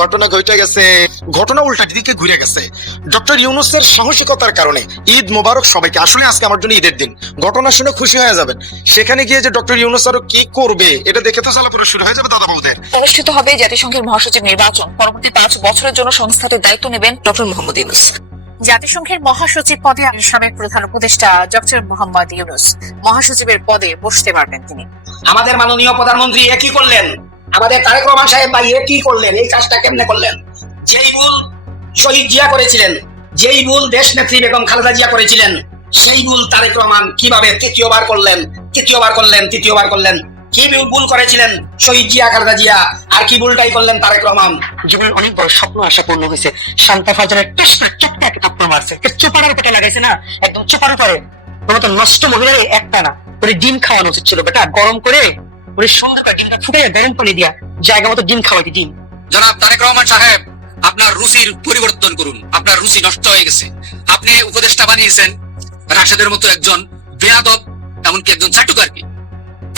ঘটনা ঘটে গেছে, ঘটনা উল্টা দিকে ঘুরে গেছে। ডক্টর ইউনূসের সাহসিকতার কারণে ঈদ মোবারক সবাইকে। আসলে আজকে আমার জন্য ঈদের দিন, ঘটনা শুনে খুশি হয়ে যাবেন। সেখানে গিয়ে যে ডক্টর ইউনূস আরো কি করবে এটা দেখে তো চালাপুরো শুরু হয়ে যাবে দাদা বৌদের। অনুষ্ঠিত হবে জাতিসংঘের মহাসচিব নির্বাচন। পরবর্তী 5 বছরের জন্য সংস্থাটির দায়িত্ব নেবেন ডক্টর মোহাম্মদ ইউনূস। জাতিসংঘের মহাসচিব পদে সাবেক প্রধান উপদেষ্টা ডক্টর মোহাম্মদ ইউনূস মহাসচিবের পদে বসতে পারবেন তিনি। আমাদের মাননীয় প্রধানমন্ত্রী একই করলেন, আমাদের তারেক রহমান সাহেব ভাই একই করলেন। এই কাজটা কেমনে করলেন? যেই ভুল শহীদ জিয়া করেছিলেন, যেই ভুল দেশ নেত্রী বেগম খালেদা জিয়া করেছিলেন, সেই ভুল তারেক রহমান কিভাবে তৃতীয়বার করলেন? কি ভুল করেছিলেন শহীদ জিয়া খালেদা জিয়া, আর কি ভুলটাই করলেন তারেক রহমান? জীবনের অনেক বড় স্বপ্ন আশা পূর্ণ হয়েছে। শান্তা ফাজানের চোপা মারছে, চোপার উপরে লাগাইছে না, একদম চোপার উপরে। তোমার তো নষ্ট মহিলার একটা না, ওরে ডিম খাওয়ানো উচিত ছিল বেটা। গরম করে ওরে সুন্দর করে ডিমটা ফুটাইয়া গরম পানি দিয়া জায়গা মতো ডিম খাওয়াইতে ডিম। জনাব তারেক রহমান সাহেব, আপনার রুচির পরিবর্তন করুন। আপনার রুচি নষ্ট হয়ে গেছে। আপনি উপদেষ্টা বানিয়েছেন রাশেদের মতো একজন বেয়াদব, এমনকি একজন চাটুকারকে।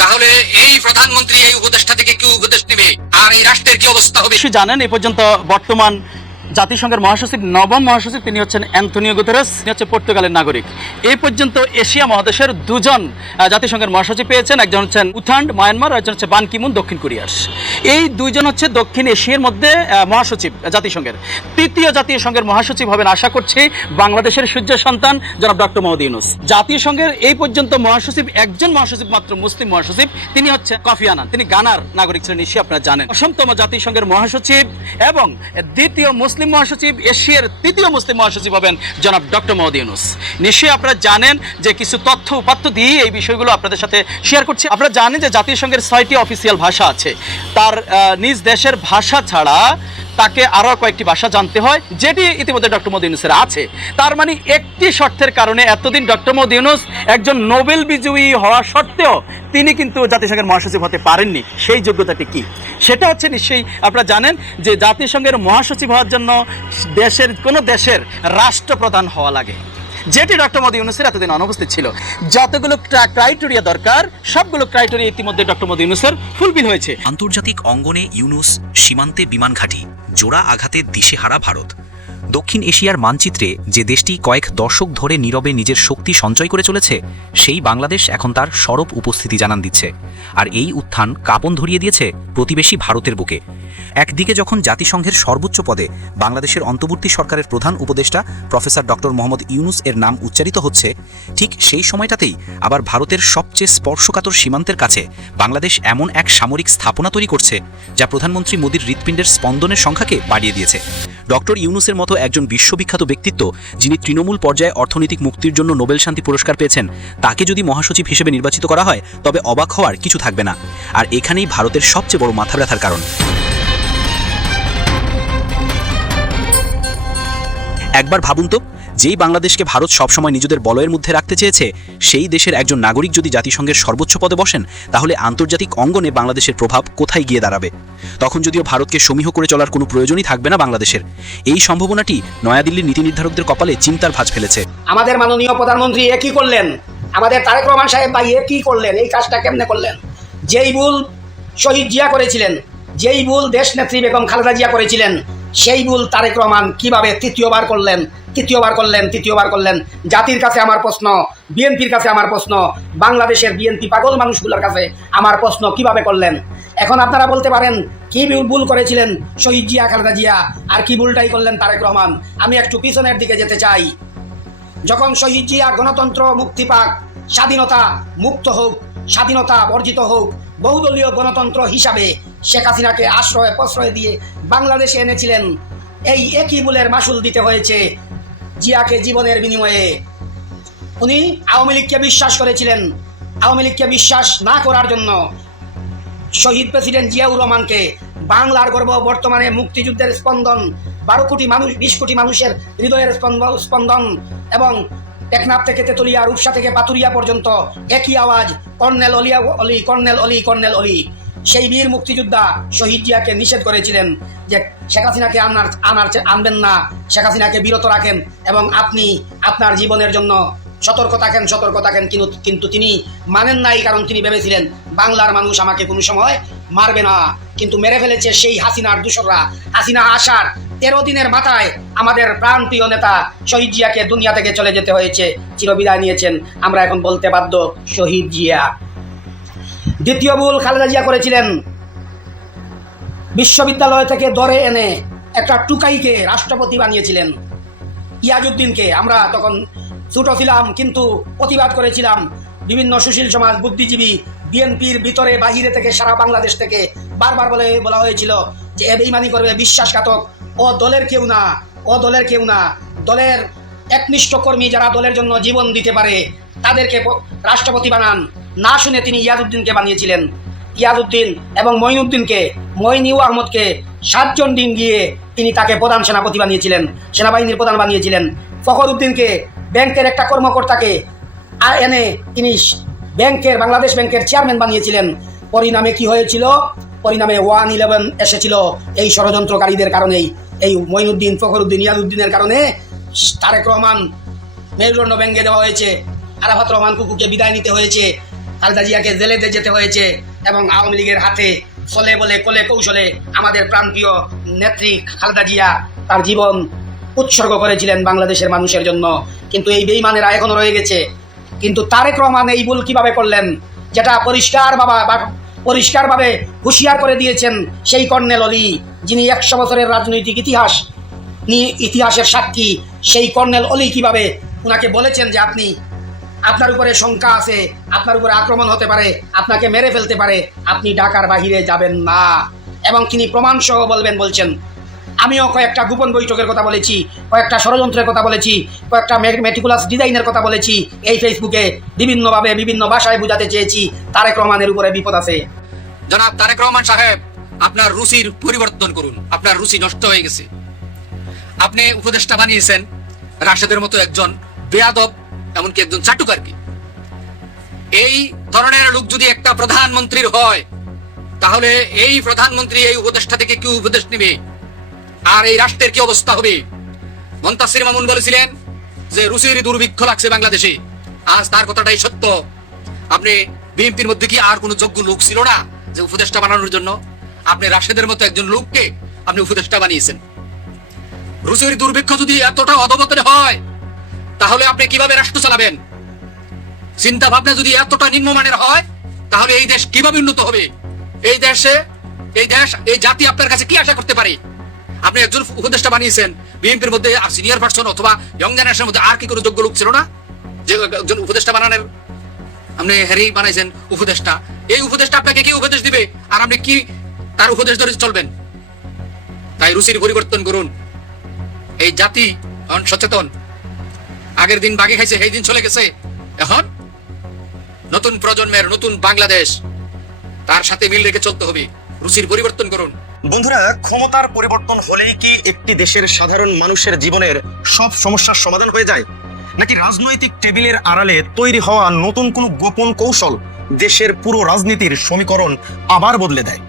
তাহলে এই প্রধানমন্ত্রী এই উপদেষ্টা থেকে কি উপদেশ নেবে, আর এই রাষ্ট্রের কি অবস্থা হবে? জানেন এই পর্যন্ত বর্তমান জাতিসংঘের মহাসচিব, নবম মহাসচিব, তিনি হচ্ছেন অ্যান্তোনিও গুতেরেস, তিনি হচ্ছে পর্তুগালের নাগরিক। এই পর্যন্ত এশিয়া মহাদেশের দুজন জাতিসংঘের মহাসচিব পেয়েছেন। একজন হচ্ছেন উথান্ড মায়ানমার, একজন হচ্ছে বান কি মুন দক্ষিণ কোরিয়ার। এই দুইজন হচ্ছে দক্ষিণ এশিয়ার মধ্যে মহাসচিব জাতিসংঘের। তৃতীয় জাতীয় সংঘের মহাসচিব হবেন আশা করছি বাংলাদেশের সূর্য সন্তান জনাব ডক্টর মোহাম্মদ ইউনূস। জাতিসংঘের এই পর্যন্ত মহাসচিব, একজন মহাসচিব মাত্র মুসলিম মহাসচিব, তিনি হচ্ছে কফি আনান, তিনি গানার নাগরিক ছিলেন, নিশ্চয়ই আপনারা জানেন। অষ্টম জাতিসংঘের মহাসচিব এবং দ্বিতীয় মুসলিম মহাসচিব, এশিয়ার তৃতীয় মুসলিম মহাসচিব হবেন জনাব ডক্টর মোহাম্মদ ইউনূস। নিশ্চয়ই আপনারা জানেন যে কিছু তথ্য উপাত্ত দিয়ে এই বিষয়গুলো আপনাদের সাথে শেয়ার করছি। আপনারা জানেন যে জাতিসংঘের 6টি অফিসিয়াল ভাষা আছে। তার নিজ দেশের ভাষা ছাড়া তাকে আরো কয়েকটি ভাষা জানতে হয়, যেটি ইতিমধ্যে ডক্টর মোহাম্মদ ইউনূসের আছে। তার মানে একটি শর্তের কারণে এতদিন ডক্টর মোহাম্মদ ইউনূস একজন নোবেল বিজয়ী হওয়া সত্ত্বেও তিনি কিন্তু জাতিসংঘের মহাসচিব হতে পারেননি। সেই যোগ্যতাটি কি? সেটা হচ্ছে নিশ্চয়ই আপনারা জানেন যে জাতিসংঘের মহাসচিব হওয়ার জন্য কোনো দেশের রাষ্ট্রপ্রধান হওয়া লাগে, যেটি ডক্টর মোহাম্মদ ইউনূসের এতদিন অনুপস্থিত ছিল। যতগুলো ক্রাইটেরিয়া দরকার সবগুলো ক্রাইটেরিয়া ইতিমধ্যে ডক্টর মোহাম্মদ ইউনূসের ফুলফিল হয়েছে। আন্তর্জাতিক অঙ্গনে ইউনূস, সীমান্তে বিমান ঘাঁটি, জোড়া আঘাতে দিশেহারা ভারত। দক্ষিণ এশিয়ার মানচিত্রে যে দেশটি কয়েক দশক ধরে নীরবে নিজের শক্তি সঞ্চয় করে চলেছে, সেই বাংলাদেশ এখন তার সরব উপস্থিতি জানান দিচ্ছে। আর এই উত্থান কাঁপন ধরিয়ে দিয়েছে প্রতিবেশী ভারতের বুকে। একদিকে যখন জাতিসংঘের সর্বোচ্চ পদে বাংলাদেশের অন্তর্বর্তী সরকারের প্রধান উপদেষ্টা প্রফেসর ডক্টর মোহাম্মদ ইউনূস এর নাম উচ্চারিত হচ্ছে, ঠিক সেই সময়টাতেই আবার ভারতের সবচেয়ে স্পর্শকাতর সীমান্তের কাছে বাংলাদেশ এমন এক সামরিক স্থাপনা তৈরি করছে যা প্রধানমন্ত্রী মোদীর হৃৎপিণ্ডের স্পন্দনের সংখ্যাকে বাড়িয়ে দিয়েছে। ডক্টর ইউনূসের মতো একজন বিশ্ববিখ্যাত ব্যক্তিত্ব, যিনি তৃণমূল পর্যায়ে অর্থনৈতিক মুক্তির জন্য নোবেল শান্তি পুরস্কার পেয়েছেন, তাকে যদি মহাসচিব হিসেবে নির্বাচিত করা হয় তবে অবাক হওয়ার কিছু থাকবে না। আর এখানেই ভারতের সবচেয়ে বড় মাথা ব্যথার কারণ। একবার ভাবুন তো, যেই বাংলাদেশকে ভারত সবসময় নিজেদের বলয়ের মধ্যে রাখতে চেয়েছে, সেই দেশের একজন নাগরিক যদি জাতিসংঘের সর্বোচ্চ পদে বসেন, তাহলে আন্তর্জাতিক অঙ্গনে বাংলাদেশের প্রভাব কোথায় গিয়ে দাঁড়াবে? তখন যদিও ভারতকে সমীহ করে চলার কোনো প্রয়োজনই থাকবে না বাংলাদেশের। এই সম্ভাবনাটি নয়াদিল্লির নীতি নির্ধারকদের কপালে চিন্তার ভাঁজ ফেলেছে। আমাদের মাননীয় প্রধানমন্ত্রী একই করলেন, আমাদের তারেক রহমান সাহেব ভাই একই করলেন। এই কাজটা কেমনে করলেন? যেই ভুল শহীদ জিয়া করেছিলেন, যেই ভুল দেশ নেত্রী বেগম খালেদা জিয়া করেছিলেন, সেই ভুল তারেক রহমান কিভাবে তৃতীয়বার করলেন? জাতির কাছে আমার প্রশ্ন, বিএনপির কাছে আমার প্রশ্ন, বাংলাদেশের বিএনপি পাগল মানুষগুলোর কাছে আমার প্রশ্ন, কিভাবে করলেন? এখন আপনারা বলতে পারেন কি ভুল করেছিলেন শহীদ জিয়া খালেদা জিয়া, আর কি ভুলটাই করলেন তারেক রহমান। আমি একটু পিছনের দিকে যেতে চাই। যখন শহীদ জিয়া গণতন্ত্র মুক্তি পাক, স্বাধীনতা মুক্ত হোক, স্বাধীনতা বর্জিত হোক, বহুদলীয় গণতন্ত্র হিসাবে শেখ হাসিনাকে আশ্রয় প্রশ্রয় দিয়ে বাংলাদেশে এনেছিলেন। এই একই ভুলের মাসুল দিতে হয়েছে জিয়াকে জীবনের বিনিময়ে। উনি আওয়ামী লীগকে বিশ্বাস করেছিলেন। আওয়ামী লীগকে বিশ্বাস না করার জন্য শহীদ প্রেসিডেন্ট জিয়াউর রহমানকে, বাংলার গর্ব, বর্তমানে মুক্তিযুদ্ধের স্পন্দন, 12 কোটি মানুষ, 20 কোটি মানুষের হৃদয়ের স্পন্দন, এবং টেকনাফ থেকে তেতুলিয়া, রূপসা থেকে পাতুরিয়া পর্যন্ত একই আওয়াজ, কর্নেল অলি। সেই বীর মুক্তিযোদ্ধা শহীদ জিয়াকে নিষেধ করেছিলেন যে শেখ হাসিনাকে আনবেন না, শেখ হাসিনাকে বিরত রাখেন এবং আপনি আপনার জীবনের জন্য সতর্ক থাকেন। কিন্তু তিনি মানেন নাই, কারণ তিনি ভেবেছিলেন বাংলার মানুষ আমাকে কোনো সময় মারবে না, কিন্তু মেরে ফেলেছে সেই হাসিনার দূষররা। হাসিনা আসার 13 দিনের মাথায় আমাদের প্রাণপ্রিয় নেতা শহীদ জিয়াকে দুনিয়া থেকে চলে যেতে হয়েছে, চিরবিদায় নিয়েছেন। আমরা এখন বলতে বাধ্য শহীদ জিয়া। দ্বিতীয় ভুল খালেদা জিয়া করেছিলেন, বিশ্ববিদ্যালয় থেকে ধরে এনে একটা টুকাইকে রাষ্ট্রপতি বানিয়েছিলেন, ইয়াজউদ্দিনকে। আমরা তখন ছোট ছিলাম কিন্তু প্রতিবাদ করেছিলাম। বিভিন্ন সুশীল সমাজ, বুদ্ধিজীবী, বিএনপির ভিতরে বাহিরে থেকে সারা বাংলাদেশ থেকে বারবার বলা হয়েছিল যে এ বেঈমানি করবে, বিশ্বাসঘাতক, ও দলের কেউ না, ও দলের কেউ না। দলের একনিষ্ঠ কর্মী যারা দলের জন্য জীবন দিতে পারে তাদেরকে রাষ্ট্রপতি বানান। না শুনে তিনি ইয়াজউদ্দিনকে বানিয়েছিলেন। ইয়াজউদ্দিন এবং মঈনুদ্দিনকে, মঈনিউ আহমদকে 7 জন ডিম গিয়ে তিনি তাকে প্রধান সেনাপতি বানিয়েছিলেন, সেনাবাহিনীর প্রধান বানিয়েছিলেন। ফখরুদ্দিনকে, ব্যাংকের একটা কর্মকর্তাকে এনে তিনি বাংলাদেশ ব্যাংকের চেয়ারম্যান বানিয়েছিলেন। পরিণামে কি হয়েছিল? পরিণামে 111 এসেছিল এই ষড়যন্ত্রকারীদের কারণেই। এই মঈনুদ্দিন, ফখরুদ্দিন, ইয়াজউদ্দিনের কারণে তারেক রহমান মেরুদণ্ড ভেঙে দেওয়া হয়েছে, আরাফাত রহমান কুকুকে বিদায় নিতে হয়েছে, খালেদা জিয়াকে জেলে যেতে হয়েছে, এবং আওয়ামী লীগের হাতে ফলে বলে কোলে কৌশলে আমাদের প্রাণপ্রিয় নেত্রী খালেদা জিয়া তার জীবন উৎসর্গ করেছিলেন বাংলাদেশের মানুষের জন্য। কিন্তু এই বেঈমানেরা এখনো রয়ে গেছে। কিন্তু তারেক রহমান এই ভুল কিভাবে করলেন, যেটা পরিষ্কারভাবে হুঁশিয়ার করে দিয়েছেন সেই কর্নেল অলি, যিনি 100 বছরের রাজনৈতিক ইতিহাসের সাক্ষী। সেই কর্নেল অলি কিভাবে ওনাকে বলেছেন যে আপনার উপরে শঙ্কা আছে, আপনার উপরে আক্রমণ হতে পারে, আপনাকে মেরে ফেলতে পারে, আপনি ঢাকার বাহিরে যাবেন না, এবং তিনি প্রমাণ সহ বলছেন। আমিও কয়েকটা গোপন বৈঠকের কথা বলেছি, কয়েকটা ষড়যন্ত্রের কথা বলেছি, কয়েকটা মেটিকুলাস ডিজাইনের কথা বলেছি। এই ফেসবুকে বিভিন্নভাবে বিভিন্ন ভাষায় বোঝাতে চেয়েছি তারেক রহমানের উপরে বিপদ আছে। জনাব তারেক রহমান সাহেব, আপনার রুচির পরিবর্তন করুন। আপনার রুচি নষ্ট হয়ে গেছে। আপনি উপদেষ্টা বানিয়েছেন রাশেদের মতো একজন বেয়াদব, এমনকি একজন চাটুকারকে। এই ধরনের লোক যদি একটা প্রধানমন্ত্রীর হয়, তাহলে এই প্রধানমন্ত্রী এই উপদেষ্টা থেকে কি উপদেশ নেবে, আর এই রাষ্ট্রের কি অবস্থা হবে? মুনতাসির মামুন বলেছিলেন যে রুচির দুর্ভিক্ষ লাগছে বাংলাদেশে। আজ তার কথাটাই সত্য। আপনি বিএনপির মধ্যে কি আর কোনো যোগ্য লোক ছিল না যে উপদেষ্টা বানানোর জন্য? আপনি রাশেদের মতো একজন লোককে আপনি উপদেষ্টা বানিয়েছেন। রুচির দুর্ভিক্ষ যদি এতটা অধপতনে হয়, তাহলে আপনি কিভাবে রাষ্ট্র চালাবেন? চিন্তা ভাবনা যদি এতটা নিম্নমানের হয়, তাহলে এই দেশ কিভাবে উন্নত হবে? এই জাতি আপনার কাছে কি আশা করতে পারে? আপনি একজন উপদেষ্টা বানিয়েছেন, বিএনপির মধ্যে সিনিয়র পার্সন অথবা ইয়ং জেনারেশনের মধ্যে আর কি কোনো যোগ্য লোক ছিল না যে একজন উপদেষ্টা বানানোর? আপনি হ্যারি বানাইছেন উপদেষ্টা। এই উপদেষ্টা আপনাকে কি উপদেশ দিবে, আর আপনি কি তার উপদেশ ধরে চলবেন? তাই রুচির পরিবর্তন করুন। এই জাতি সচেতন। আগের দিন বাগে খাইছে, সেই দিন চলে গেছে। এখন নতুন প্রজন্মের নতুন বাংলাদেশ, তার সাথে মিল রেখে চলতে হবে। রুচির পরিবর্তন করুন। বন্ধুরা, ক্ষমতার পরিবর্তন হলেই কি একটি দেশের সাধারণ মানুষের জীবনের সব সমস্যার সমাধান হয়ে যায়, নাকি রাজনৈতিক টেবিলের আড়ালে তৈরি হওয়া নতুন কোনো গোপন কৌশল দেশের পুরো রাজনীতির সমীকরণ আবার বদলে দেয়?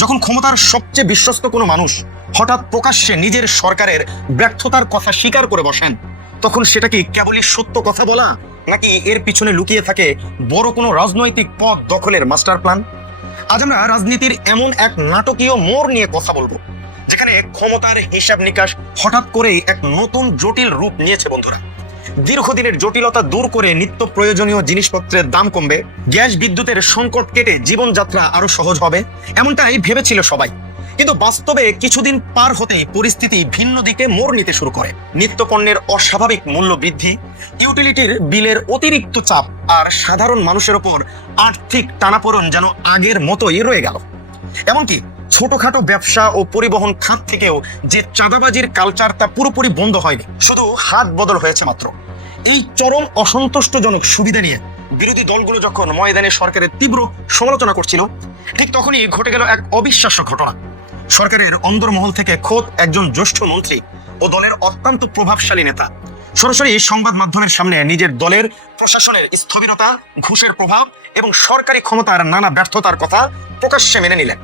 যখন ক্ষমতার সবচেয়ে বিশ্বস্ত কোনো মানুষ হঠাৎ প্রকাশ্যে নিজের সরকারের ব্যর্থতার কথা স্বীকার করে বসেন, তখন সেটা কি কেবলই সত্য কথা বলা, নাকি এর পিছনে লুকিয়ে থাকে বড় কোনো রাজনৈতিক পদ দখলের মাস্টার প্ল্যান? আজ আমরা রাজনীতির এমন এক নাটকীয় মোড় নিয়ে কথা বলবো, যেখানে ক্ষমতার হিসাব নিকাশ হঠাৎ করেই এক নতুন জটিল রূপ নিয়েছে। বন্ধুরা, দীর্ঘদিনের জটিলতা দূর করে নিত্য প্রয়োজনীয় জিনিসপত্রের দাম কমবে, গ্যাস বিদ্যুতের সংকট কেটে জীবনযাত্রা আরো সহজ হবে, এমনটাই ভেবেছিল সবাই। কিন্তু বাস্তবে কিছুদিন পার হতেই পরিস্থিতি ভিন্ন দিকে মোড় নিতে শুরু করে। নিত্যপণ্যের অস্বাভাবিক মূল্য বৃদ্ধি, ইউটিলিটির বিলের অতিরিক্ত চাপ, আর সাধারণ মানুষের ওপর আর্থিক টানাপোড়েন যেন আগের মতোই রয়ে গেল। এমনকি ছোটখাটো ব্যবসা ও পরিবহন খাত থেকেও যে চাঁদাবাজির কালচার, তা পুরোপুরি বন্ধ হয়নি, শুধু হাত বদল হয়েছে মাত্র। এই চরম অসন্তুষ্টজনক সুবিধা নিয়ে বিরোধী দলগুলো যখন ময়দানে সরকারের তীব্র সমালোচনা করছিল, ঠিক তখনই ঘটে গেল এক অবিশ্বাস্য ঘটনা। সরকারের অন্দরমহল থেকে খোদ একজন জ্যেষ্ঠ মন্ত্রী ও দলের অত্যন্ত প্রভাবশালী নেতা সরাসরি সংবাদ মাধ্যমের সামনে নিজের দলের প্রশাসনের স্থবিরতা, ঘুষের প্রভাব এবং সরকারি ক্ষমতার নানা ব্যর্থতার কথা প্রকাশ্যে মেনে নিলেন।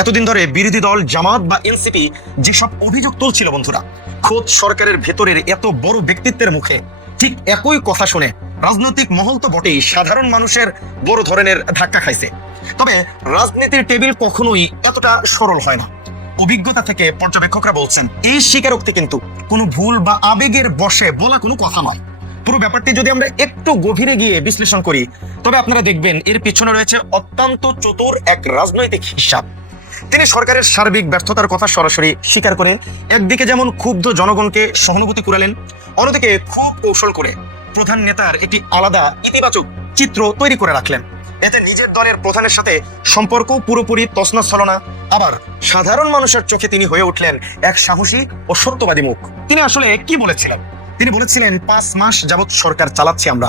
এতদিন ধরে বিরোধী দল জামাত বা এনসিপি যেসব অভিযোগ তুলছিল, বন্ধুরা, খোদ সরকারের ভেতরের এত বড় ব্যক্তিত্বের মুখে ঠিক একই কথা শুনে রাজনৈতিক মহল তো বটেই, সাধারণ মানুষের বড় ধরনের ধাক্কা খাইছে। তবে রাজনীতির টেবিল কখনোই এতটা সরল হয় না। অভিজ্ঞতা থেকে পর্যবেক্ষকরা বলছেন এই স্বীকারোক্তি কিন্তু কোনো ভুল বা আবেগের বশে বলা কোনো কথা নয়। পুরো ব্যাপারটি যদি আমরা একটু গভীরে গিয়ে বিশ্লেষণ করি তবে আপনারা দেখবেন এর পিছনে রয়েছে অত্যন্ত চতুর এক রাজনৈতিক হিসাব। তিনি সরকারের সার্বিক ব্যর্থতার কথা সরাসরি স্বীকার করে একদিকে যেমন ক্ষুব্ধ জনগণকে সহানুভূতি কুড়ালেন, অন্যদিকে খুব কৌশল করে প্রধান নেতার একটি আলাদা ইতিবাচক চিত্র তৈরি করে রাখলেন। এতে নিজের দলের প্রধানের সাথে সম্পর্ক পুরোপুরি তছনছ হলো না, আবার সাধারণ মানুষের চোখে তিনি হয়ে উঠলেন এক সাহসী ও সত্যবাদী মুখ। তিনি আসলে কি বলেছিলেন? তিনি বলেছিলেন 5 মাস যাবৎ সরকার চালাচ্ছি আমরা,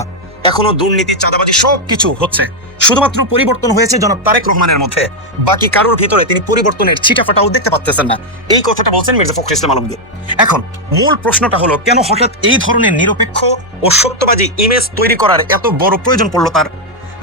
এখনো দুর্নীতি চাঁদাবাজি সবকিছু হচ্ছে, শুধুমাত্র পরিবর্তন হয়েছে জনাব তারেক রহমানের মধ্যে, বাকি কারোর ভিতরে তিনি পরিবর্তনের ছিটাফাটাও দেখতে পাচ্ছেন না। এই কথাটা বলছেন মির্জা ফখরুল ইসলাম আলমগীর। এখন মূল প্রশ্নটা হলো কেন হঠাৎ এই ধরনের নিরপেক্ষ ও সত্যবাদী ইমেজ তৈরি করার এত বড় প্রয়োজন পড়লো তার?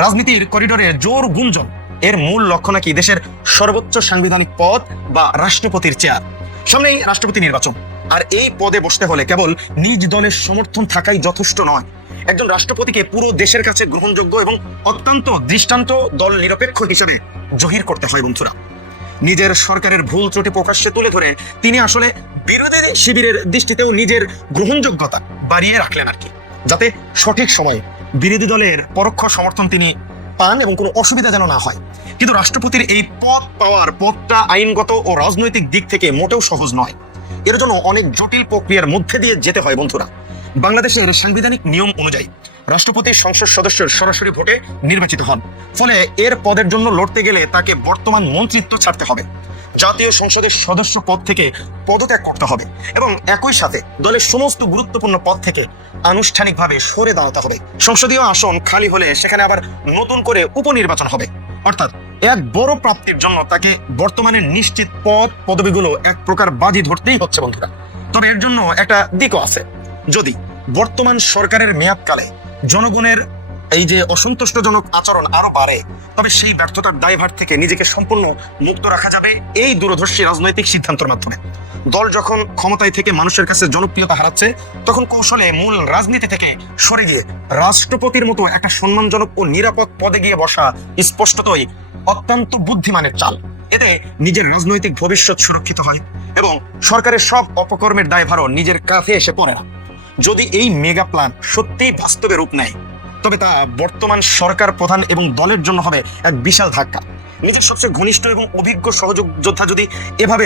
রাজনীতির করিডোরে জোর গুঞ্জন এর মূল লক্ষ্য নাকি দেশের সর্বোচ্চ সাংবিধানিক পদ বা রাষ্ট্রপতির চেয়ার। সামনেই রাষ্ট্রপতি নির্বাচন, আর এই পদে বসতে হলে কেবল নিজ দলের সমর্থন থাকাই যথেষ্ট নয়। একজন রাষ্ট্রপতিকে পুরো দেশের কাছে গ্রহণযোগ্য এবং অত্যন্ত দৃষ্টান্ত দল নিরপেক্ষ হিসেবে জহির করতে হয় বন্ধুরা। নিজের সরকারের ভুল ত্রুটি প্রকাশ্যে তুলে ধরে তিনি আসলে বিরোধী শিবিরের দৃষ্টিতেও নিজের গ্রহণযোগ্যতা বাড়িয়ে রাখলেন আর কি, যাতে সঠিক সময়ে বিরোধী দলের পরোক্ষ সমর্থন তিনি পান এবং কোনো অসুবিধা যেন না হয়। কিন্তু রাষ্ট্রপতির এই পদ পাওয়ার পদটা আইনগত ও রাজনৈতিক দিক থেকে মোটেও সহজ নয়। এর জন্য অনেক জটিল প্রক্রিয়ার মধ্যে দিয়ে যেতে হয় বন্ধুরা। বাংলাদেশের সাংবিধানিক নিয়ম অনুযায়ী রাষ্ট্রপতি সংসদ সদস্যের সরাসরি ভোটে নির্বাচিত হন, ফলে এর পদের জন্য লড়তে গেলে তাকে বর্তমান মন্ত্রিত্ব ছাড়তে হবে, জাতীয় সংসদের সদস্য পদ থেকে পদত্যাগ করতে হবে এবং একই সাথে দলের সমস্ত গুরুত্বপূর্ণ পদ থেকে আনুষ্ঠানিকভাবে সরে দাঁড়াতে হবে। সংসদীয় আসন খালি হলে সেখানে আবার নতুন করে উপনির্বাচন হবে। অর্থাৎ এক বড় প্রাপ্তির জন্য তাকে বর্তমানে নিশ্চিত পদ পদবিগুলো এক প্রকার বাজি ধরতেই হচ্ছে বন্ধুরা। তবে এর জন্য একটা দিকও আছে। যদি বর্তমান সরকারের মেয়াদকালে জনগণের এই যে অসন্তুষ্টজনক আচরণ আরো বাড়ে, তবে সেই ব্যর্থতার দায়ভার থেকে নিজেকে সম্পূর্ণ মুক্ত রাখা যাবে এই দূরদর্শী রাজনৈতিক সিদ্ধান্তের মাধ্যমে। দল যখন ক্ষমতায় থেকে মানুষের কাছে জনপ্রিয়তা হারাচ্ছে, তখন কৌশলে মূল রাজনীতি থেকে সরে গিয়ে রাষ্ট্রপতির মতো একটা সম্মানজনক ও নিরাপদ পদে গিয়ে বসা স্পষ্টতই অত্যন্ত বুদ্ধিমানের চাল। এতে নিজের রাজনৈতিক ভবিষ্যৎ সুরক্ষিত হয় এবং সরকারের সব অপকর্মের দায়ভারও নিজের কাঁধে এসে পড়ে না। যদি এই মেগা প্ল্যান সত্যিই বাস্তবে রূপ নেয়, তবে তা বর্তমান সরকার প্রধান এবং দলের জন্য হবে এক বিশাল ধাক্কা। নিজের সবচেয়ে ঘনিষ্ঠ এবং অভিজ্ঞ সহযোগী যোদ্ধা যদি এভাবে